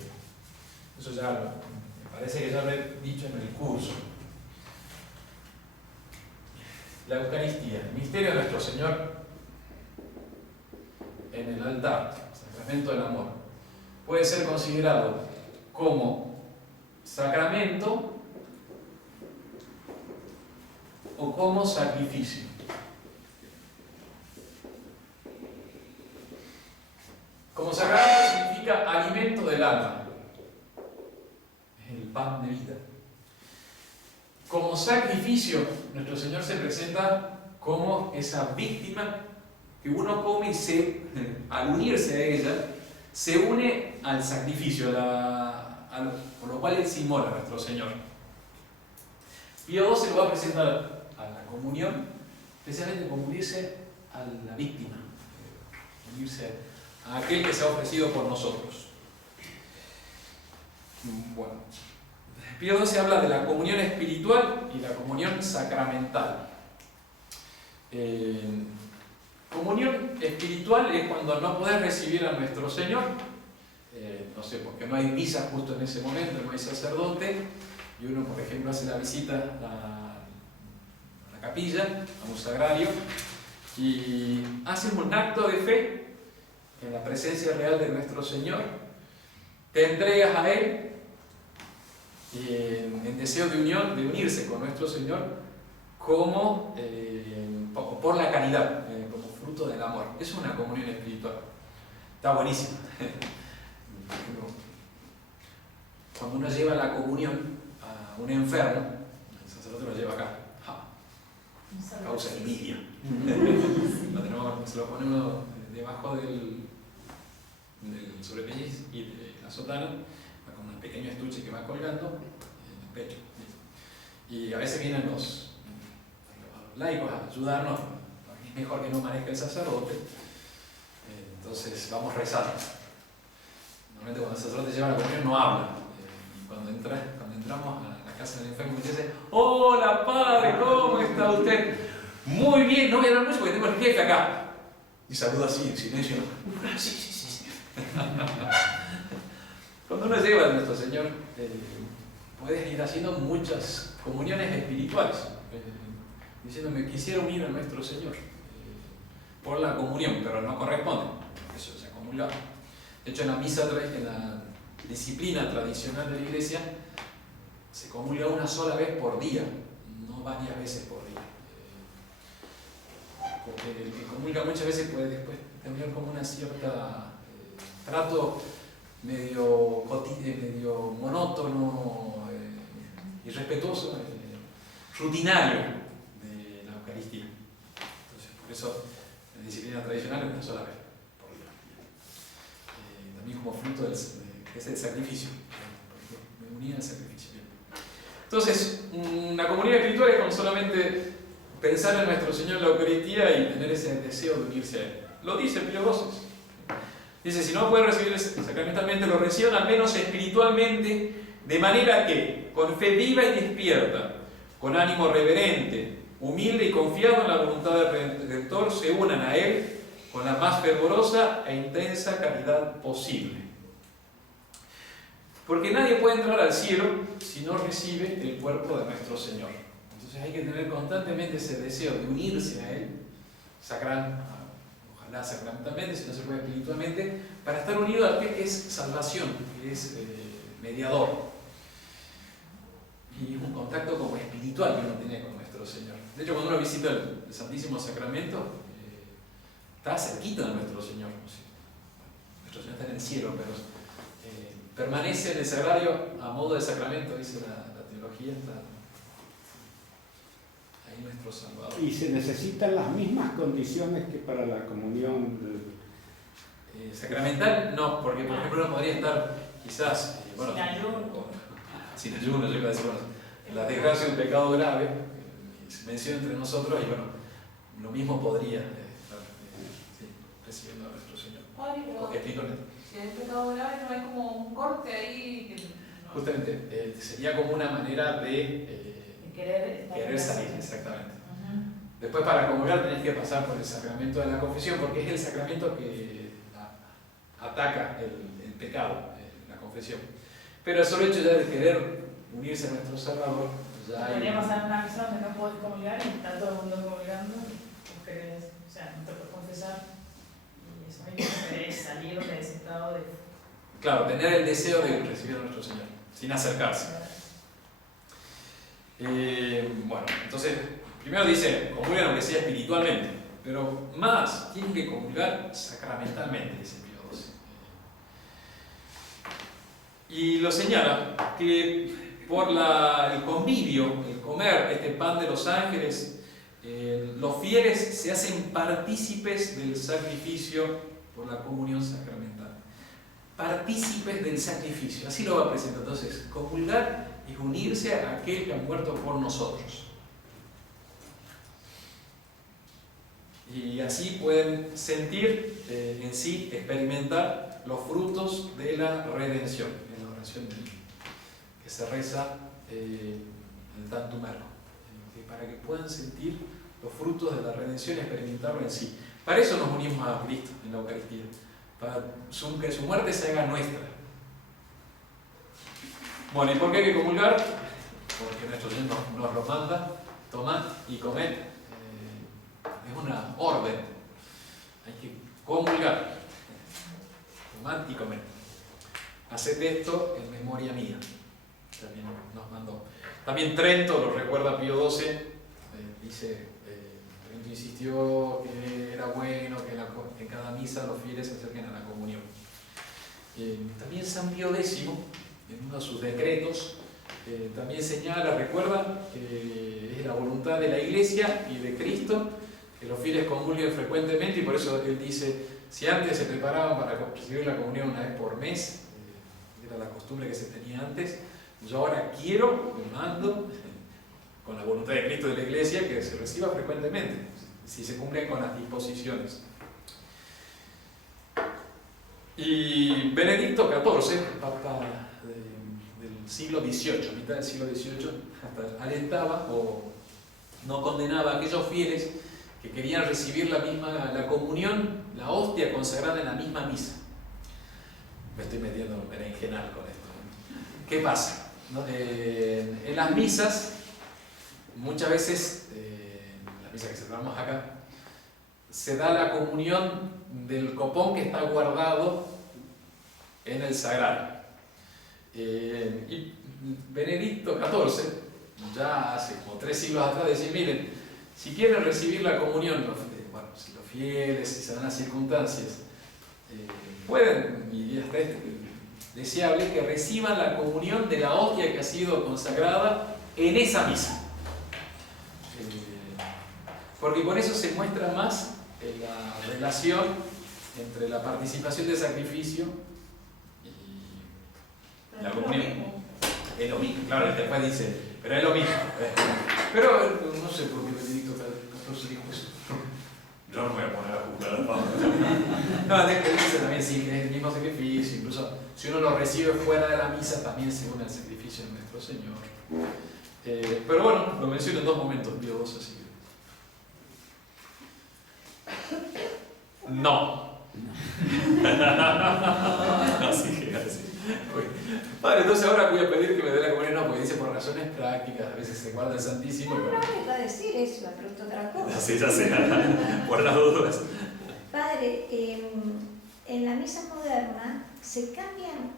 Eso ya me parece que ya lo he dicho en el curso. La Eucaristía, el misterio de nuestro Señor en el altar, sacramento del amor, puede ser considerado como sacramento o como sacrificio. Como sacramento significa alimento del alma, es el pan de vida. Como sacrificio, nuestro Señor se presenta como esa víctima que uno come y al unirse a ella, se une al sacrificio, por lo cual Él se inmola a nuestro Señor. Pío XII lo va a presentar a la comunión, especialmente como unirse a la víctima, unirse a aquel que se ha ofrecido por nosotros. Bueno, Pío XII habla de la comunión espiritual y la comunión sacramental. Comunión espiritual es cuando no podés recibir a nuestro Señor, no sé, porque no hay misa justo en ese momento, no hay sacerdote, y uno, por ejemplo, hace la visita a la capilla, a un sagrario, y hace un acto de fe en la presencia real de nuestro Señor, te entregas a Él en deseo de unión, de unirse con nuestro Señor como por la caridad, como fruto del amor. Es una comunión espiritual. Está buenísimo. Cuando uno lleva la comunión a un enfermo, el sacerdote lo lleva acá. Causa envidia. Se lo ponemos debajo del sobrepelliz y de la sotana, con un pequeño estuche que va colgando en el pecho. Y a veces vienen los laicos a ayudarnos, es mejor que no maneje el sacerdote, entonces vamos rezando. Normalmente cuando el sacerdote lleva la comunión no habla, y cuando cuando entramos a la casa del enfermo, me dice: hola padre, ¿cómo está usted? Muy bien, no voy a hablar mucho porque tengo el jefe acá. Y saluda así, en silencio. Sí. Cuando uno llega a nuestro Señor, puedes ir haciendo muchas comuniones espirituales, diciéndome: quisiera unir a nuestro Señor por la comunión, pero no corresponde, eso se acumula. De hecho, en la misa, en la disciplina tradicional de la Iglesia, se comulga una sola vez por día, no varias veces por día. Porque el que comulga muchas veces puede después tener como una cierta trato medio monótono, irrespetuoso, rutinario de la Eucaristía. Entonces, por eso la disciplina tradicional es una sola vez por día. También como fruto de ese sacrificio, porque me unía al sacrificio. Bien. Entonces, una comunión espiritual es con solamente pensar en nuestro Señor en la Eucaristía y tener ese deseo de unirse a Él. Lo dice Pío XII. Dice: si no pueden recibir sacramentalmente, lo reciban al menos espiritualmente, de manera que, con fe viva y despierta, con ánimo reverente, humilde y confiado en la voluntad del Redentor, se unan a Él con la más fervorosa e intensa caridad posible. Porque nadie puede entrar al cielo si no recibe el cuerpo de nuestro Señor. Entonces hay que tener constantemente ese deseo de unirse a Él, ojalá sacramentalmente, si no se puede espiritualmente, para estar unido a aquel que es salvación, que es mediador. Y un contacto como espiritual que uno tiene con nuestro Señor. De hecho, cuando uno visita el Santísimo Sacramento, está cerquita de nuestro Señor. Nuestro Señor está en el cielo, pero permanece en el sagrario a modo de sacramento, dice la teología, está ahí nuestro Salvador. Y se necesitan las mismas condiciones que para la comunión sacramental, no, porque por ejemplo uno podría estar quizás sin ayuno, yo iba a decir, en la desgracia de un pecado grave, se menciona entre nosotros, y bueno, lo mismo podría estar recibiendo a nuestro Señor. Espiritualmente. Si hay pecado grave, no hay como un corte ahí. Justamente, sería como una manera de querer salir, exactamente. Después, para comulgar tenés que pasar por el sacramento de la confesión, porque es el sacramento que ataca el pecado, la confesión. Pero el solo hecho ya de querer unirse a nuestro Salvador, ya hay... Podría pasar una misa donde no podés comulgar y está todo el mundo comulgando, o sea, no te puedes confesar, y eso hay que querer salir de ese estado de... Claro, tener el deseo de recibir a nuestro Señor, sin acercarse. Bueno, entonces, primero dice: comulgan aunque sea espiritualmente, pero más, tienen que comulgar sacramentalmente, dice Pío XII. Y lo señala que por el convivio, el comer este pan de los ángeles, los fieles se hacen partícipes del sacrificio por la comunión sacramental. Partícipes del sacrificio, así lo va a presentar. Entonces, comulgar es unirse a aquel que ha muerto por nosotros. Y así pueden sentir en sí, experimentar los frutos de la redención, en la oración que se reza en el Tantum Ergo, para que puedan sentir los frutos de la redención y experimentarlo en sí. Para eso nos unimos a Cristo en la Eucaristía, para que su muerte se haga nuestra. Bueno, ¿y por qué hay que comulgar? Porque nuestro Señor nos lo manda: tomad y comed. Es una orden. Hay que comulgar. Tomad y comed. Haced esto en memoria mía. También nos mandó. También Trento, lo recuerda Pío XII, dice, Trento insistió que era bueno que en cada misa los fieles se acerquen a la comunión. También San Pío X, en uno de sus decretos, también señala, recuerda, que es la voluntad de la Iglesia y de Cristo que los fieles comulguen frecuentemente, y por eso él dice: si antes se preparaban para recibir la comunión una vez por mes, era la costumbre que se tenía antes, yo ahora quiero, me mando, con la voluntad de Cristo y de la Iglesia, que se reciba frecuentemente, si se cumplen con las disposiciones. Y Benedicto XIV, el Papa siglo XVIII, mitad del siglo XVIII, hasta alentaba o no condenaba a aquellos fieles que querían recibir la comunión, la hostia consagrada en la misma misa. Me estoy metiendo en berenjenal con esto, ¿no? ¿Qué pasa? ¿No? En las misas, muchas veces, en las misas que celebramos acá, se da la comunión del copón que está guardado en el sagrario. Y Benedicto XIV, ya hace como 3 siglos atrás, decía, miren, si quieren recibir la comunión, bueno, si los fieles, si se dan las circunstancias, pueden, y hasta es deseable, que reciban la comunión de la hostia que ha sido consagrada en esa misa. Porque con eso se muestra más la relación entre la participación del sacrificio y la comunión. Es lo mismo, claro, después dice, pero es lo mismo. Pero no sé por qué Benedicto XIV dijo eso. Yo no me voy a poner a juzgar al Papa. No, dice también sí, que es el mismo sacrificio, incluso si uno lo recibe fuera de la misa, también se une al sacrificio de nuestro Señor. Pero bueno, lo menciono en 2 momentos, Pío XII, así que... No. Así que así. Padre, entonces ahora voy a pedir que me dé la comunión, no, porque dice por razones prácticas, a veces se guarda el Santísimo. No, me va a decir eso, me pregunto otra cosa. Sí, ya sé, por las dudas. Padre, en la misa moderna, ¿se cambian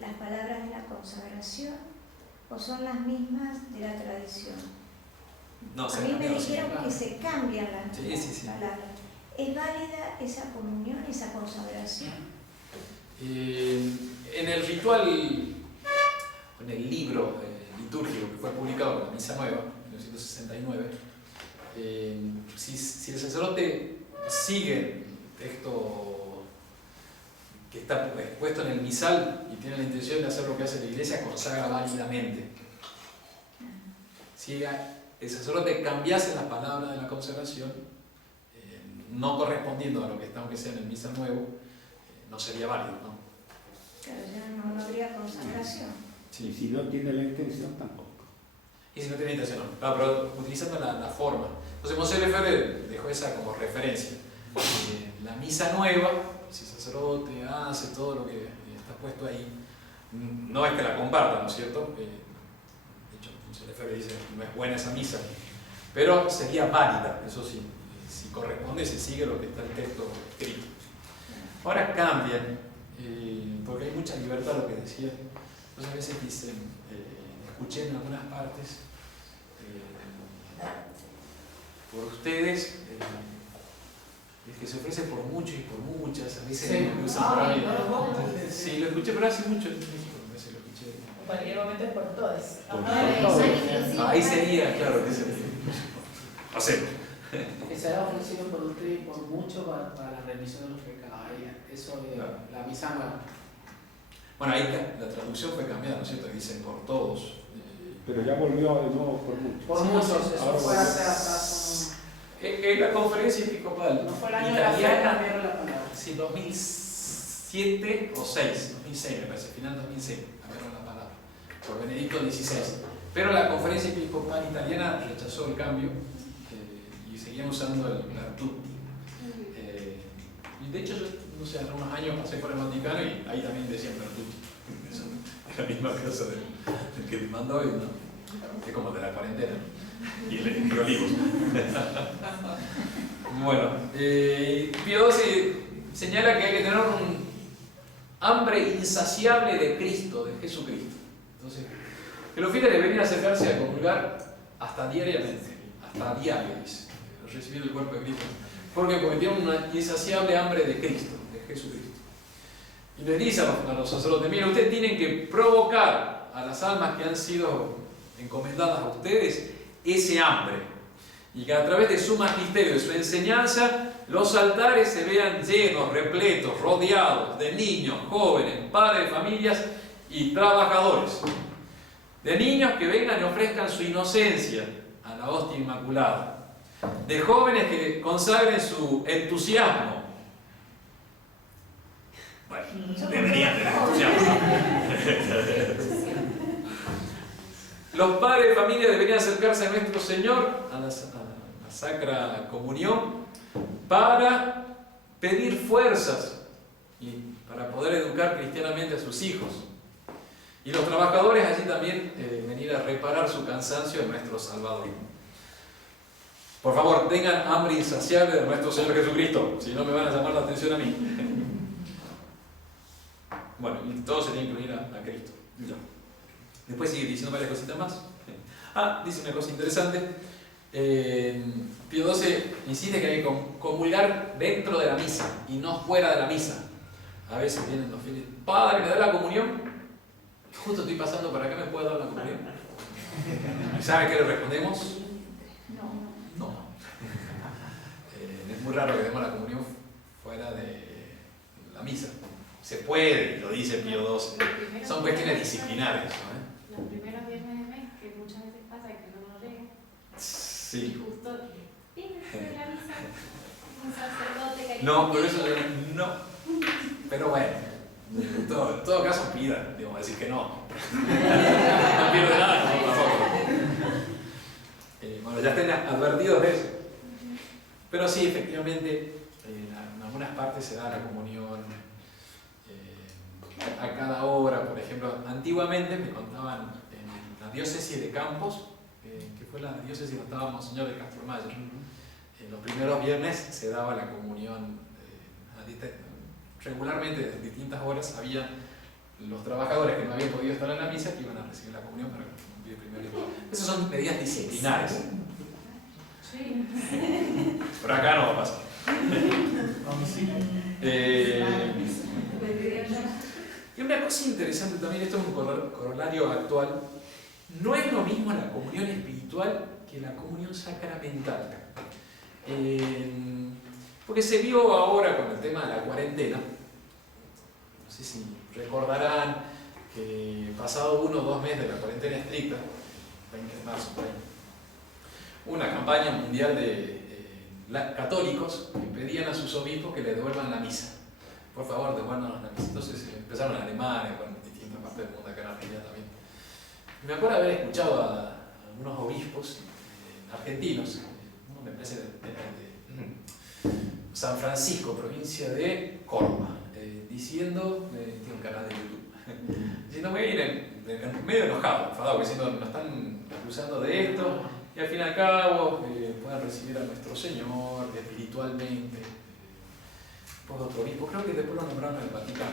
las palabras de la consagración o son las mismas de la tradición? No, a mí me dijeron que se cambian las sí. palabras. ¿Es válida esa comunión, esa consagración? En el ritual, en el libro litúrgico que fue publicado con la Misa Nueva, en 1969, si el sacerdote sigue el texto que está expuesto en el misal y tiene la intención de hacer lo que hace la Iglesia, consagra válidamente. Si el sacerdote cambiase las palabras de la consagración, no correspondiendo a lo que está, aunque sea en el misal nuevo, no sería válido, ¿no? Claro, ya no habría consagración. Sí. Y si no tiene la intención, tampoco. Y si no tiene intención, no. Claro, pero utilizando la forma. Entonces, Monsé Lefebvre dejó esa como referencia. La misa nueva, si el sacerdote hace todo lo que está puesto ahí, no es que la compartan, ¿no es cierto? De hecho, Monsé Lefebvre dice que no es buena esa misa, pero sería válida, eso sí. Si corresponde, se sigue lo que está en el texto escrito. Ahora cambian, porque hay mucha libertad, lo que decía. Entonces a veces dicen, escuché en algunas partes, por ustedes, es que se ofrece por muchos y por muchas, a veces Sí. lo usan por ahí. Sí, lo escuché, pero hace mucho en México, a veces lo escuché. En cualquier momento es por todos. Ahí sería, claro, que sería. Hacemos. Que se haya ofrecido por usted y por mucho para la remisión de los pecados. Eso de la misa nueva. Bueno, ahí la traducción fue cambiada, ¿no es cierto? Dicen por todos. Pero ya volvió de nuevo por muchos. Por muchos, eso Ahora fue volvió. hace atrás. En la conferencia episcopal No fue el año de la fe, italiana, cambiaron la palabra. sí, 2007 o 2006 me parece, final 2006, cambiaron la palabra, por Benedicto XVI. Pero la conferencia episcopal italiana rechazó el cambio y seguían usando el tutti. Y de hecho, yo, no sé, hace unos años pasé por el Vaticano y ahí también decían tutti. Eso es la misma cosa del que te manda hoy, ¿no? Es como de la cuarentena. Y el olivos. Bueno, Pío XII señala que hay que tener un hambre insaciable de Cristo, de Jesucristo. Entonces, que los fieles deberían acercarse a comulgar hasta diariamente, hasta diario, dice, recibir el cuerpo de Cristo, porque tienen una insaciable hambre de Cristo, de Jesucristo. Y les dice a los sacerdotes, miren, ustedes tienen que provocar a las almas que han sido encomendadas a ustedes ese hambre, y que a través de su magisterio, de su enseñanza, los altares se vean llenos, repletos, rodeados de niños, jóvenes, padres de familias y trabajadores, de niños que vengan y ofrezcan su inocencia a la hostia inmaculada, de jóvenes que consagren su entusiasmo. Bueno, deberían tener entusiasmo. Los padres de familia deberían acercarse a nuestro Señor, a la Sacra Comunión, para pedir fuerzas y para poder educar cristianamente a sus hijos. Y los trabajadores allí también venir a reparar su cansancio en nuestro Salvador. Por favor, tengan hambre insaciable de nuestro Señor Jesucristo, si no me van a llamar la atención a mí. Bueno, y todos se tienen que unir a Cristo. Ya. Después sigue diciendo varias cositas más. Dice una cosa interesante. Pío XII insiste que hay que comulgar dentro de la misa y no fuera de la misa. A veces vienen los fieles, Padre, ¿me da la comunión? Justo estoy pasando por acá, ¿me puede dar la comunión? ¿Y sabe qué le respondemos? No. Es muy raro que demos la comunión fuera de la misa. Se puede, lo dice Pío XII. Son cuestiones disciplinarias, ¿no? Los primeros viernes de mes, que muchas veces pasa que no nos llega. Sí. Y justo viene de la misa un sacerdote que No, pero eso no. Pero bueno, en todo caso pida, digamos, decir que no. No pierde nada, no, tampoco. Bueno, ya estén advertidos de eso. Pero sí, efectivamente, en algunas partes se da la comunión a cada hora. Por ejemplo, antiguamente me contaban en la diócesis de Campos, que fue la diócesis donde estaba Monseñor de Castromayo. En los primeros viernes se daba la comunión regularmente, en distintas horas, había los trabajadores que no habían podido estar en la misa que iban a recibir la comunión para cumplir el primer día. Esas son medidas disciplinarias. Sí. Por acá no va a pasar. Y una cosa interesante también, esto es un corolario actual, no es lo mismo la comunión espiritual que la comunión sacramental. Porque se vio ahora con el tema de la cuarentena, no sé si recordarán que pasado 1 o 2 meses de la cuarentena estricta, 20 de marzo por ahí, una campaña mundial de católicos que pedían a sus obispos que le devuelvan la misa. Por favor, devuélvanos la misa. Entonces empezaron en Alemania, en distintas partes del mundo, acá en Argentina también. Y me acuerdo haber escuchado a algunos obispos argentinos, uno me parece de San Francisco, provincia de Córdoba, diciendo, tiene un canal de YouTube, diciendo, medio enojado, enfadado, diciendo, nos están acusando de esto, y al fin y al cabo puedan recibir a nuestro Señor espiritualmente. Por otro obispo, creo que después lo nombraron al Vaticano.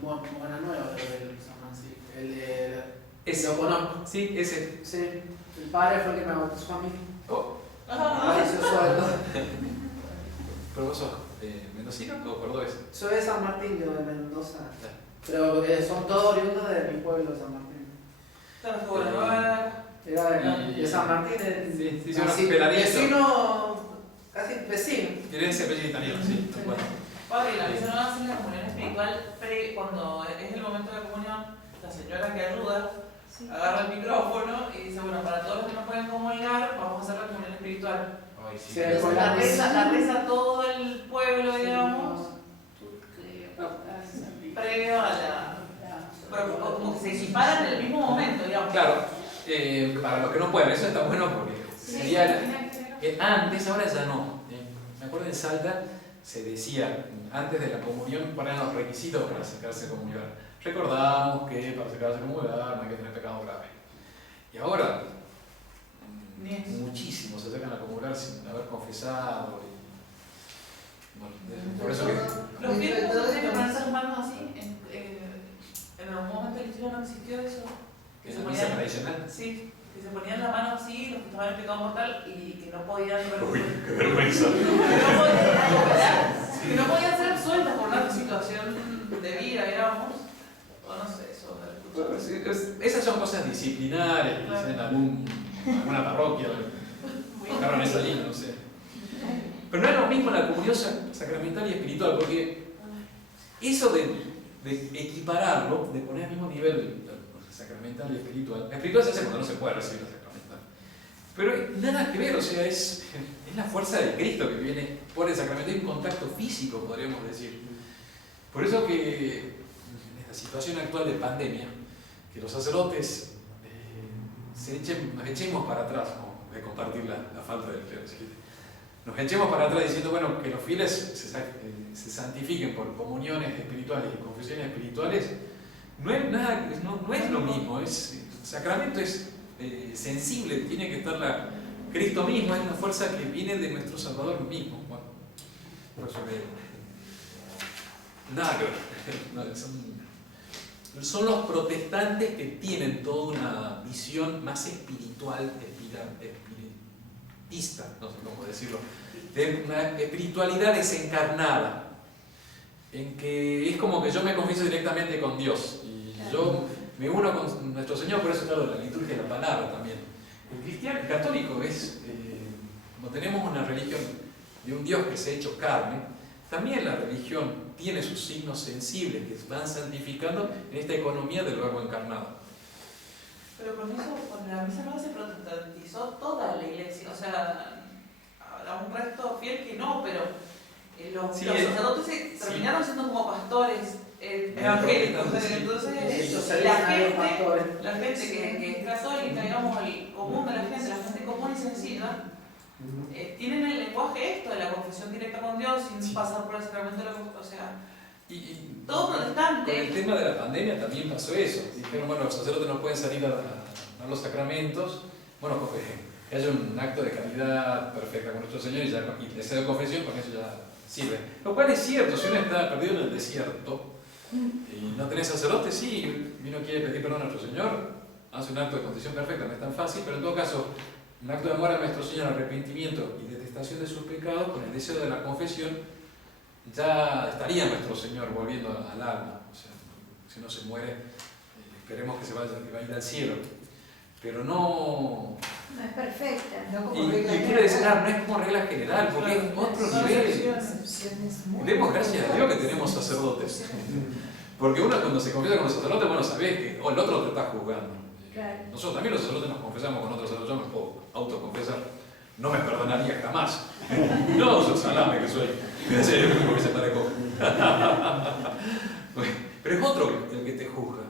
Buena Nueva, creo que San Francisco. El de. Ese, bueno, sí, ese. Sí, el padre fue el que me bautizó a mí. Oh. ¿Pero vos sos mendocino o cordobés? Soy de San Martín, yo de Mendoza. Pero son todos oriundos de mi pueblo, San Martín. Claro, fue Buena Nueva. Era de San Martín, sí, peladito. Vecino, casi vecino. Tiene ese apellido italiano, sí. Bueno. Padre, la misa no va a hacer la comunión espiritual, cuando es el momento de la comunión, la señora que ayuda agarra el micrófono y dice, bueno, para todos los que no pueden comulgar, vamos a hacer la comunión espiritual. Ay, sí. Sí, La reza todo el pueblo, digamos, previo a la... Pero como que se equiparan en el mismo momento, digamos. Claro, para los que no pueden, eso está bueno porque sería antes, ahora ya no. Me acuerdo en Salta se decía, antes de la comunión, ponían los requisitos para acercarse a comulgar. Recordamos que para acercarse a comulgar no hay que tener pecado grave. Y ahora, muchísimos se acercan a comulgar sin haber confesado. Bueno, por eso que... Los fieles no tienen que ponerse las manos así. En algún momento de la historia no existió eso. ¿En la misa tradicional? Sí, que se ponían la mano así, los que estaban en pecado mortal y que no podían... Uy, qué vergüenza. Que no podían ser absueltas por una situación de vida, digamos. O no sé, eso. Esas son cosas disciplinarias que dicen en alguna parroquia. Hablan eso allí, no sé. Pero no es lo mismo la comunión sacramental y espiritual, porque eso de equipararlo, de poner al mismo nivel sacramental y espiritual. La espiritual se hace cuando no se puede recibir la sacramental. Pero nada que ver, o sea, es la fuerza de Cristo que viene por el sacramento, hay un contacto físico, podríamos decir. Por eso que en esta situación actual de pandemia, que los sacerdotes nos echemos para atrás, ¿no? De compartir la falta del clero, nos echemos para atrás diciendo, bueno, que los fieles se santifiquen por comuniones espirituales y confesiones espirituales, no es lo mismo, el sacramento es sensible, tiene que estar Cristo mismo, es una fuerza que viene de nuestro Salvador mismo. Bueno, por eso nada que ver. Son los protestantes que tienen toda una visión más espiritual, espiritista, no sé cómo decirlo, de una espiritualidad desencarnada, en que es como que yo me confieso directamente con Dios y yo me uno con nuestro Señor, por eso claro, la liturgia de la palabra también. El cristiano, el católico es, como tenemos una religión de un Dios que se ha hecho carne, también la religión tiene sus signos sensibles que van santificando en esta economía del Verbo encarnado. Pero con eso, con la misa no se protestantizó toda la iglesia, o sea, habrá un resto fiel que no, pero los sacerdotes terminaron siendo como pastores evangélicos, entonces la gente que es católica, digamos, el común de la gente común y sencilla, tienen el lenguaje de la confesión directa con Dios sin pasar por el sacramento de la confesión, o sea, todo protestante. Con el tema de la pandemia también pasó eso. Dijeron, bueno, los sacerdotes no pueden salir a los sacramentos, bueno, que haya un acto de caridad perfecta con nuestro Señor y le cedo confesión, con eso ya sirve. Lo cual es cierto, si uno está perdido en el desierto y no tenés sacerdote, sí, y uno quiere pedir perdón a nuestro Señor, hace un acto de confesión perfecta, no es tan fácil, pero en todo caso, un acto de amor a nuestro Señor, arrepentimiento y detestación de sus pecados, con el deseo de la confesión, ya estaría nuestro Señor volviendo al alma. O sea, si no se muere, esperemos que se vaya a ir al cielo. Pero no es perfecta. No como y regla quiero decir, no es como regla general, porque es otro nivel. Demos gracias a Dios que tenemos sacerdotes. Porque uno cuando se confiesa con los sacerdotes, bueno, sabés que el otro te está juzgando. Claro. Nosotros también los sacerdotes nos confesamos con otros sacerdotes, yo me puedo autoconfesar. No me perdonaría jamás. No, soy salame que soy. En serio, porque se parezco. Pero es otro el que te juzga.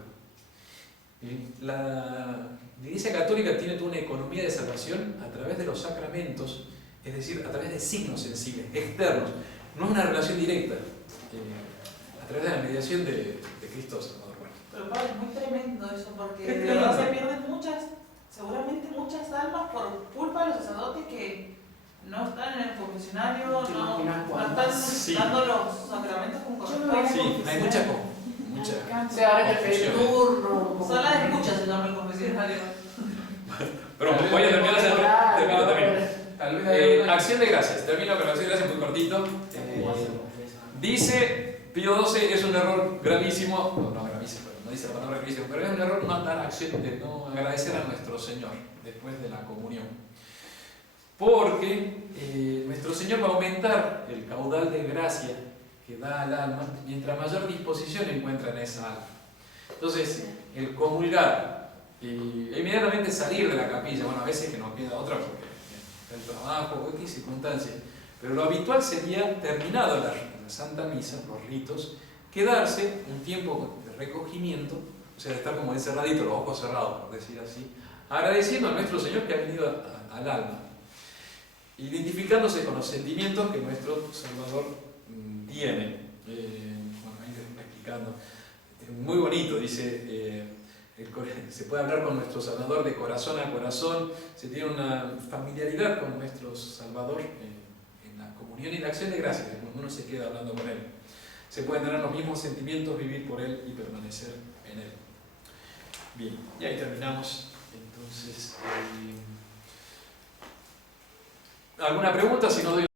La Iglesia Católica tiene toda una economía de salvación a través de los sacramentos, es decir, a través de signos sensibles, externos. No es una relación directa, a través de la mediación de Cristo Salvador. Bueno. Pero Pablo, es muy tremendo eso, porque de verdad se pierden seguramente muchas almas por culpa de los sacerdotes que no están en el confesionario, no están dando los sacramentos como corresponde. Sí, hay mucha se ahora que el turno. Sala de escucha se llama el confesionario. Pero voy a terminar también. Acción de gracias. Termino con la acción de gracias muy cortito. Dice Pío XII, es un error gravísimo, no gravísimo, no dice la palabra gravísimo, pero es un error no dar acción, de no agradecer a nuestro Señor después de la comunión. Porque nuestro Señor va a aumentar el caudal de gracia que da al alma, mientras mayor disposición encuentra en esa alma. Entonces, el comulgar y inmediatamente salir de la capilla, bueno, a veces que no queda otra porque el trabajo, X circunstancias, pero lo habitual sería, terminado la Santa Misa, los ritos, quedarse un tiempo de recogimiento, o sea, de estar como encerradito, los ojos cerrados, por decir así, agradeciendo a nuestro Señor que ha venido al alma, identificándose con los sentimientos que nuestro Salvador tiene. Bueno, ahí te está explicando. Muy bonito, dice, se puede hablar con nuestro Salvador de corazón a corazón, se tiene una familiaridad con nuestro Salvador en la comunión y la acción de gracias, cuando uno se queda hablando con Él. Se pueden tener los mismos sentimientos, vivir por Él y permanecer en Él. Bien, y ahí terminamos. Entonces, ¿alguna pregunta? Si no doy